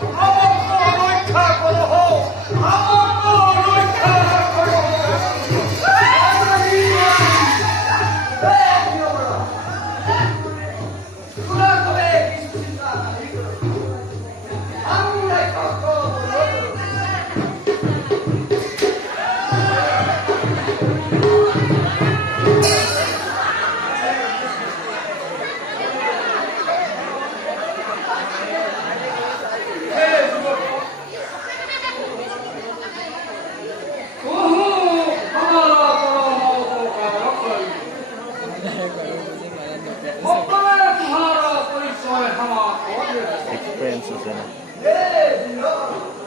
রক্ষা করো আমাকে রক্ষা করো তোরা তবে কিছু চিন্তা নাই করো আমি রক্ষা করো Experiences in it. Hey,